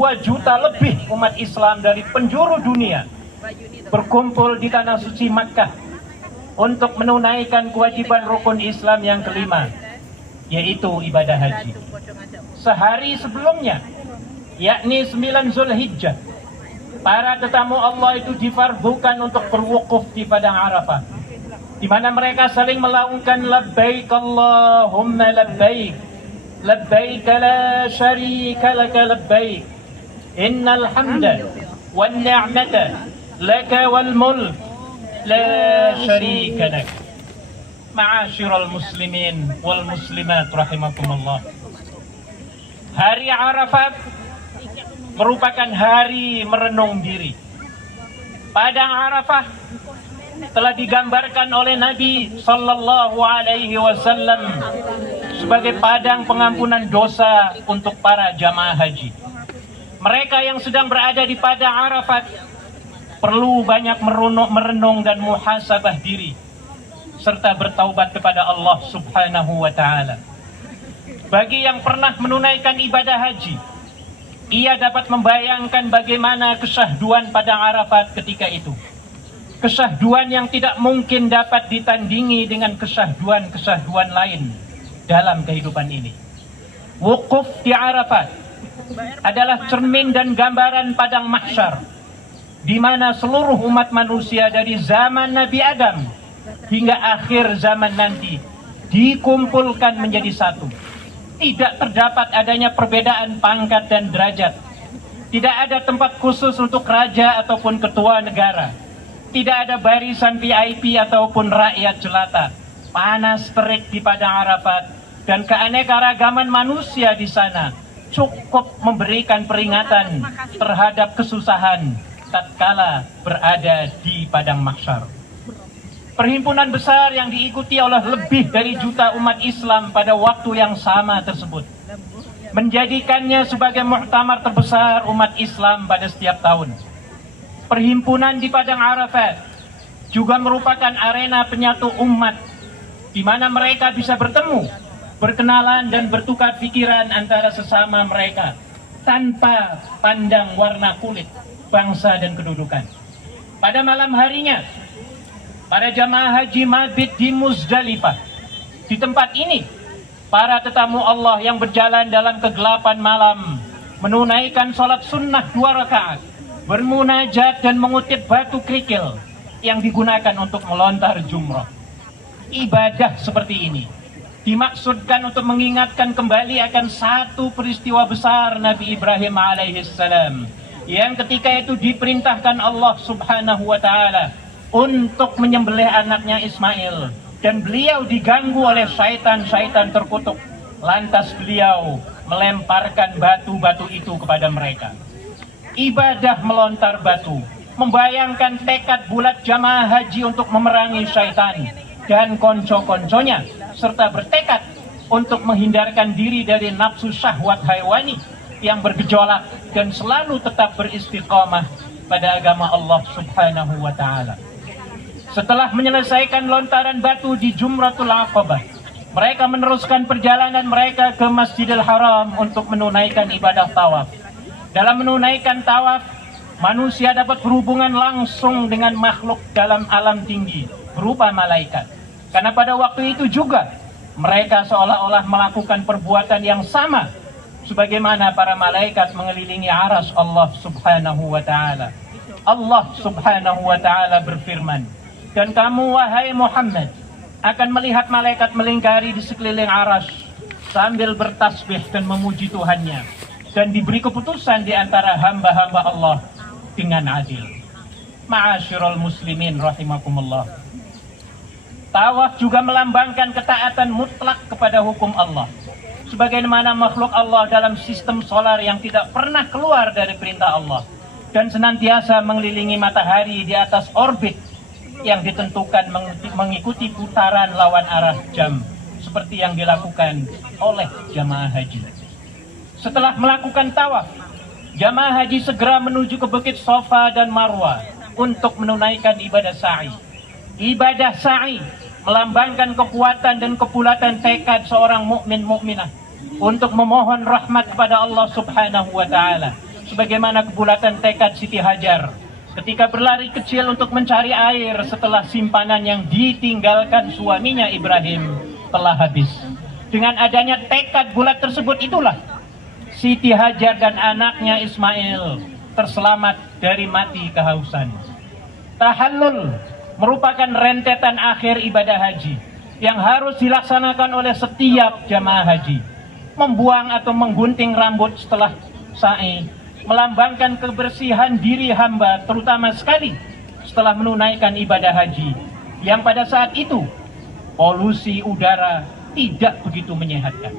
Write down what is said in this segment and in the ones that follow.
2 juta lebih umat Islam dari penjuru dunia berkumpul di tanah suci Makkah untuk menunaikan kewajiban rukun Islam yang kelima, yaitu ibadah haji. Sehari sebelumnya, yakni 9 Zulhijjah, para tetamu Allah itu difardukan untuk berwukuf di padang Arafah, di mana mereka saling melaungkan labbaik Allahumma labbaik, labbaik la syarika laka labbaik, innal hamda wan ni'mata laka wal mulk la syarika lak. Ma'asyiral muslimin wal muslimat rahimakumullah. Hari Arafat merupakan hari merenung diri. Padang Arafah telah digambarkan oleh Nabi Sallallahu Alaihi Wasallam sebagai padang pengampunan dosa untuk para jamaah haji. Mereka yang sedang berada di padang Arafat perlu banyak merenung dan muhasabah diri, serta bertaubat kepada Allah Subhanahu wa Ta'ala. Bagi yang pernah menunaikan ibadah haji, ia dapat membayangkan bagaimana kesyahduan padang Arafat ketika itu. Kesyahduan yang tidak mungkin dapat ditandingi dengan kesyahduan lain dalam kehidupan ini. Wukuf di Arafat adalah cermin dan gambaran padang mahsyar, di mana seluruh umat manusia dari zaman Nabi Adam hingga akhir zaman nanti dikumpulkan menjadi satu. Tidak terdapat adanya perbedaan pangkat dan derajat. Tidak ada tempat khusus untuk raja ataupun ketua negara. Tidak ada barisan VIP ataupun rakyat jelata. Panas terik di padang Arafat dan keanekaragaman manusia di sana cukup memberikan peringatan terhadap kesusahan tatkala berada di padang mahsyar. Perhimpunan besar yang diikuti oleh lebih dari juta umat Islam pada waktu yang sama tersebut menjadikannya sebagai muktamar terbesar umat Islam pada setiap tahun. Perhimpunan di padang Arafat juga merupakan arena penyatu umat, di mana mereka bisa bertemu, berkenalan dan bertukar pikiran antara sesama mereka tanpa pandang warna kulit, bangsa dan kedudukan. Pada malam harinya, para jamaah haji mabit di Muzdalifah. Di tempat ini, para tetamu Allah yang berjalan dalam kegelapan malam menunaikan sholat sunnah 2 rakaat, bermunajat dan mengutip batu kerikil yang digunakan untuk melontar jumrah. Ibadah seperti ini dimaksudkan untuk mengingatkan kembali akan satu peristiwa besar Nabi Ibrahim alaihissalam, yang ketika itu diperintahkan Allah Subhanahu wa Ta'ala untuk menyembelih anaknya Ismail, dan beliau diganggu oleh syaitan-syaitan terkutuk. Lantas beliau melemparkan batu-batu itu kepada mereka. Ibadah melontar batu membayangkan tekad bulat jamaah haji untuk memerangi syaitan dan konco-konconya, serta bertekad untuk menghindarkan diri dari nafsu syahwat hayawani yang bergejolak dan selalu tetap beristiqamah pada agama Allah Subhanahu wa Ta'ala. Setelah menyelesaikan lontaran batu di Jumratul Aqabah, mereka meneruskan perjalanan mereka ke Masjidil Haram untuk menunaikan ibadah tawaf. Dalam menunaikan tawaf, manusia dapat berhubungan langsung dengan makhluk dalam alam tinggi berupa malaikat. Karena pada waktu itu juga mereka seolah-olah melakukan perbuatan yang sama sebagaimana para malaikat mengelilingi arsy Allah Subhanahu wa Ta'ala. Allah Subhanahu wa Ta'ala berfirman, "Dan kamu wahai Muhammad akan melihat malaikat melingkari di sekeliling arsy sambil bertasbih dan memuji Tuhannya, dan diberi keputusan di antara hamba-hamba Allah dengan adil." Ma'asyiral muslimin rahimakumullah. Tawaf juga melambangkan ketaatan mutlak kepada hukum Allah, sebagaimana makhluk Allah dalam sistem solar yang tidak pernah keluar dari perintah Allah dan senantiasa mengelilingi matahari di atas orbit yang ditentukan mengikuti putaran lawan arah jam, seperti yang dilakukan oleh jamaah haji. Setelah melakukan tawaf, jamaah haji segera menuju ke Bukit Safa dan Marwah untuk menunaikan ibadah sa'i. Ibadah sa'i melambangkan kekuatan dan kepulatan tekad seorang mukmin mukminah untuk memohon rahmat kepada Allah Subhanahu wa Ta'ala, sebagaimana kebulatan tekad Siti Hajar ketika berlari kecil untuk mencari air setelah simpanan yang ditinggalkan suaminya Ibrahim telah habis. Dengan adanya tekad bulat tersebut itulah Siti Hajar dan anaknya Ismail terselamat dari mati kehausan. Tahallul merupakan rentetan akhir ibadah haji yang harus dilaksanakan oleh setiap jamaah haji. Membuang atau menggunting rambut setelah sa'i melambangkan kebersihan diri hamba, terutama sekali setelah menunaikan ibadah haji, yang pada saat itu polusi udara tidak begitu menyehatkan.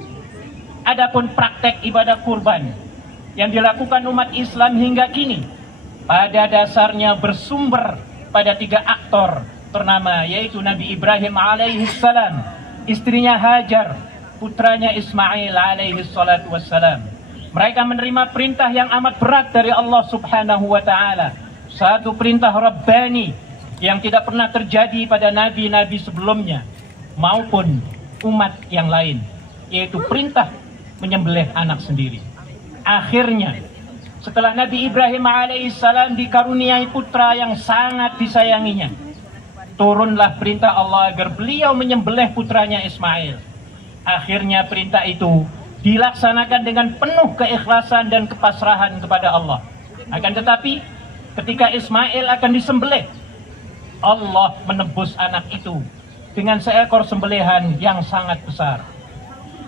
Adapun praktek ibadah kurban yang dilakukan umat Islam hingga kini pada dasarnya bersumber pada 3 aktor ternama, yaitu Nabi Ibrahim alaihissalam, istrinya Hajar, putranya Ismail alaihi salatu wassalam. Mereka menerima perintah yang amat berat dari Allah subhanahu wa ta'ala. Satu perintah Rabbani yang tidak pernah terjadi pada nabi-nabi sebelumnya maupun umat yang lain, yaitu perintah menyembelih anak sendiri. Akhirnya setelah Nabi Ibrahim alaihissalam dikaruniai putra yang sangat disayanginya, turunlah perintah Allah agar beliau menyembelih putranya Ismail. Akhirnya perintah itu dilaksanakan dengan penuh keikhlasan dan kepasrahan kepada Allah. Akan tetapi ketika Ismail akan disembelih, Allah menebus anak itu dengan seekor sembelihan yang sangat besar.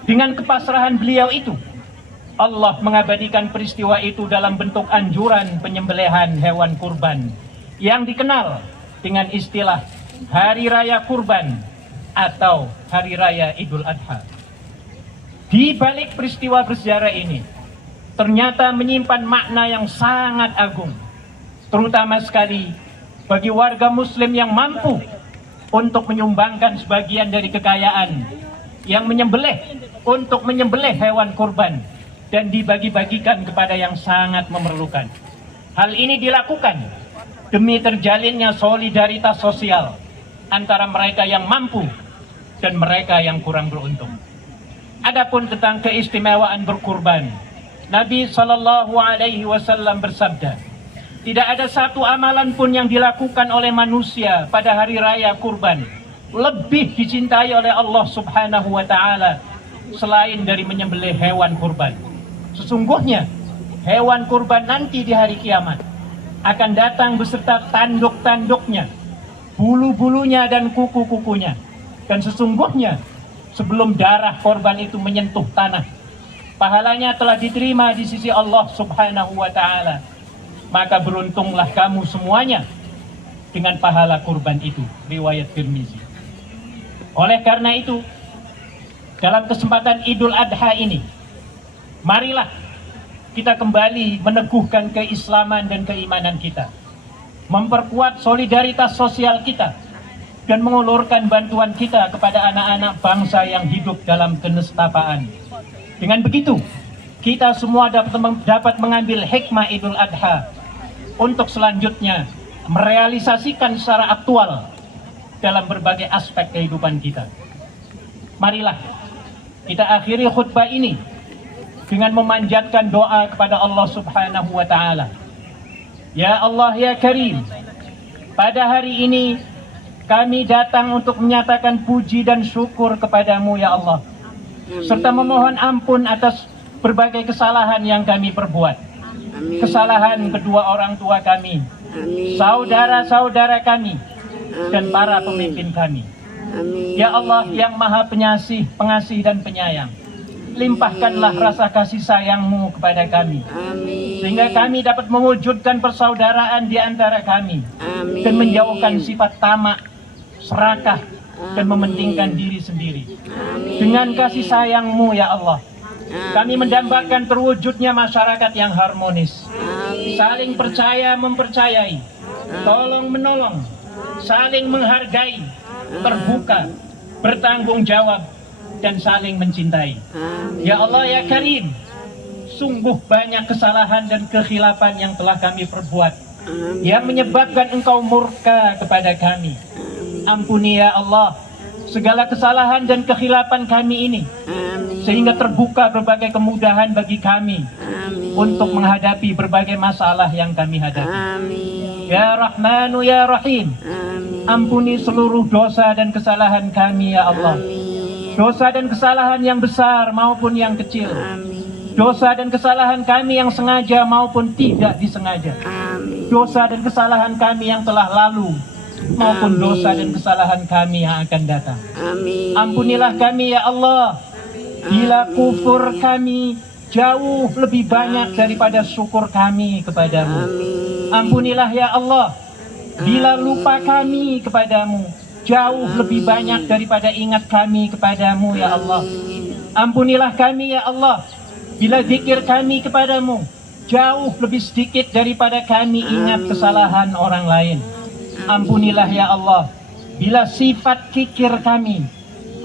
Dengan kepasrahan beliau itu, Allah mengabadikan peristiwa itu dalam bentuk anjuran penyembelihan hewan kurban yang dikenal dengan istilah Hari Raya Kurban atau Hari Raya Idul Adha. Di balik peristiwa bersejarah ini ternyata menyimpan makna yang sangat agung, terutama sekali bagi warga muslim yang mampu untuk menyumbangkan sebagian dari kekayaan yang untuk menyembelih hewan kurban dan dibagi-bagikan kepada yang sangat memerlukan. Hal ini dilakukan demi terjalinnya solidaritas sosial antara mereka yang mampu dan mereka yang kurang beruntung. Adapun tentang keistimewaan berkurban, Nabi SAW bersabda, tidak ada satu amalan pun yang dilakukan oleh manusia pada hari raya kurban lebih dicintai oleh Allah subhanahu wa ta'ala selain dari menyembelih hewan kurban. Sesungguhnya hewan kurban nanti di hari kiamat akan datang beserta tanduk-tanduknya, bulu-bulunya dan kuku-kukunya. Dan sesungguhnya sebelum darah korban itu menyentuh tanah, pahalanya telah diterima di sisi Allah subhanahu wa ta'ala. Maka beruntunglah kamu semuanya dengan pahala kurban itu. Riwayat Tirmizi. Oleh karena itu, dalam kesempatan Idul Adha ini, marilah kita kembali meneguhkan keislaman dan keimanan kita, memperkuat solidaritas sosial kita, dan mengulurkan bantuan kita kepada anak-anak bangsa yang hidup dalam kenestapaan. Dengan begitu, kita semua dapat mengambil hikmah Idul Adha untuk selanjutnya merealisasikan secara aktual dalam berbagai aspek kehidupan kita. Marilah kita akhiri khutbah ini dengan memanjatkan doa kepada Allah subhanahu wa ta'ala. Ya Allah ya Karim, pada hari ini kami datang untuk menyatakan puji dan syukur kepadamu ya Allah, serta memohon ampun atas berbagai kesalahan yang kami perbuat. Kesalahan kedua orang tua kami, saudara-saudara kami, dan para pemimpin kami. Ya Allah yang maha pengasih, pengasih dan penyayang, limpahkanlah rasa kasih sayang-Mu kepada kami, sehingga kami dapat mewujudkan persaudaraan di antara kami, dan menjauhkan sifat tamak, serakah, dan mementingkan diri sendiri. Dengan kasih sayang-Mu ya Allah, kami mendambakan terwujudnya masyarakat yang harmonis, saling percaya mempercayai, tolong menolong, saling menghargai, terbuka, bertanggung jawab, dan saling mencintai. Ya Allah ya Karim, sungguh banyak kesalahan dan kekhilafan yang telah kami perbuat, yang menyebabkan Engkau murka kepada kami. Ampuni ya Allah segala kesalahan dan kekhilafan kami ini, sehingga terbuka berbagai kemudahan bagi kami untuk menghadapi berbagai masalah yang kami hadapi. Ya Rahmanu ya Rahim, ampuni seluruh dosa dan kesalahan kami ya Allah. Dosa dan kesalahan yang besar maupun yang kecil. Dosa dan kesalahan kami yang sengaja maupun tidak disengaja. Dosa dan kesalahan kami yang telah lalu maupun dosa dan kesalahan kami yang akan datang. Ampunilah kami ya Allah, bila kufur kami jauh lebih banyak daripada syukur kami kepadamu. Ampunilah ya Allah, bila lupa kami kepadamu jauh lebih banyak daripada ingat kami kepadamu ya Allah. Ampunilah kami ya Allah, bila zikir kami kepadamu jauh lebih sedikit daripada kami ingat kesalahan orang lain. Ampunilah ya Allah, bila sifat kikir kami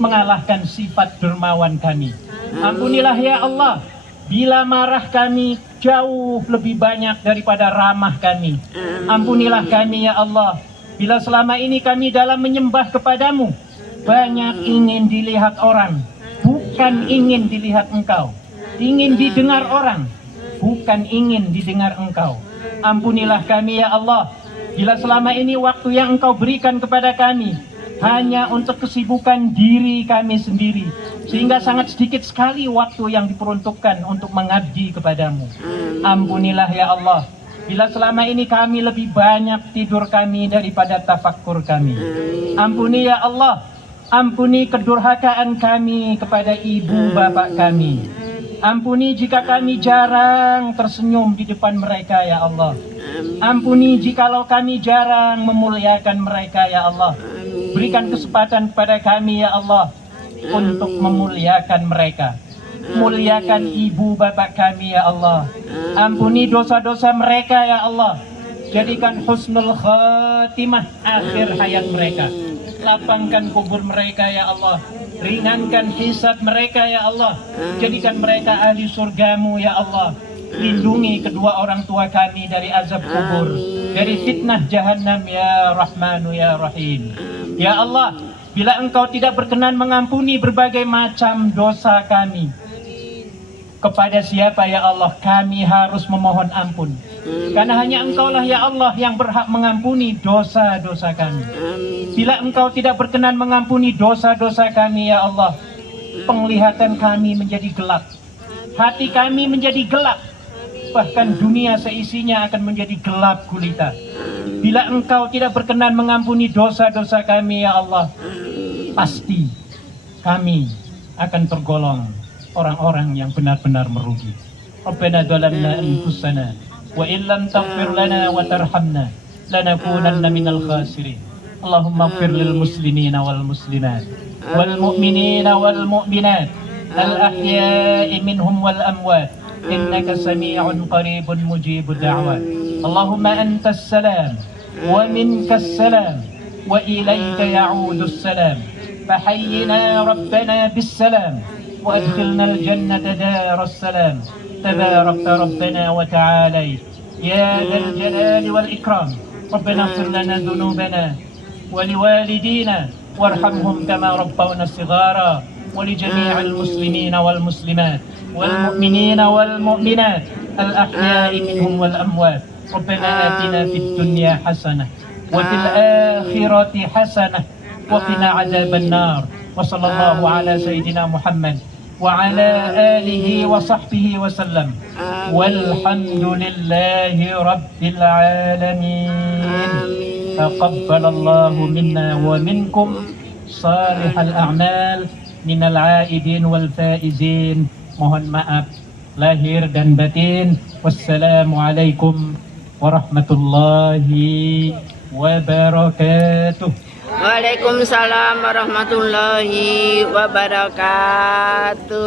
mengalahkan sifat dermawan kami. Ampunilah ya Allah, bila marah kami jauh lebih banyak daripada ramah kami. Ampunilah kami ya Allah, bila selama ini kami dalam menyembah kepadamu banyak ingin dilihat orang, bukan ingin dilihat Engkau. Ingin didengar orang, bukan ingin didengar Engkau. Ampunilah kami ya Allah, bila selama ini waktu yang Engkau berikan kepada kami hanya untuk kesibukan diri kami sendiri, sehingga sangat sedikit sekali waktu yang diperuntukkan untuk mengabdi kepadamu. Ampunilah ya Allah, bila selama ini kami lebih banyak tidur kami daripada tafakkur kami. Ampuni ya Allah, ampuni kedurhakaan kami kepada ibu bapak kami. Ampuni jika kami jarang tersenyum di depan mereka ya Allah. Ampuni jikalau kami jarang memuliakan mereka ya Allah. Berikan kesempatan kepada kami ya Allah untuk memuliakan mereka. Muliakan ibu bapak kami ya Allah. Ampuni dosa-dosa mereka ya Allah. Jadikan husnul khatimah akhir hayat mereka. Lapangkan kubur mereka ya Allah. Ringankan hisab mereka ya Allah. Jadikan mereka ahli surgamu ya Allah. Lindungi kedua orang tua kami dari azab kubur, dari fitnah jahannam ya Rahmanu ya Rahim. Ya Allah, bila Engkau tidak berkenan mengampuni berbagai macam dosa kami, kepada siapa ya Allah kami harus memohon ampun? Karena hanya Engkaulah ya Allah yang berhak mengampuni dosa-dosa kami. Bila Engkau tidak berkenan mengampuni dosa-dosa kami ya Allah, penglihatan kami menjadi gelap, hati kami menjadi gelap, bahkan dunia seisinya akan menjadi gelap gulita. Bila Engkau tidak berkenan mengampuni dosa-dosa kami ya Allah, pasti kami akan tergolong orang-orang yang benar-benar merugi. Rabbana dhalamna anfusana wa illam taghfir lana wa tarhamna lanakunanna minal khasirin. Allahumma ighfir lil muslimina wal muslimat wal mu'minina wal mu'minat al ahya'i minhum wal amwat innaka sami'un qaribun mujibud da'wat. Allahumma antas salam wa minkas salam wa ilayka ya'udus salam. Fahayyina rabbana bis salam wa adkhilna al jannata daras salam. Tabarakta rabbana wa ta'ala ya dzal jalali wal ikram. Rabbana ighfir lana dhunubana wa liwalidina warhamhum kama rabbawna shighara wa li jami'il muslimina wal muslimat wal mu'minina wal mu'minat al ahya'i minhum wal amwat. Rabbana atina fid dunya hasanah wa fil akhirati hasanah wa qina adzaban nar. Wa sallallahu ala sayyidina Muhammad وعلى آله وصحبه وسلم والحمد لله رب العالمين. تقبل الله منا ومنكم صالح الأعمال من العائدين والفائزين. Mohon maaf lahir dan batin. Wassalamualaikum warahmatullahi wabarakatuh. Waalaikumsalam warahmatullahi wabarakatuh.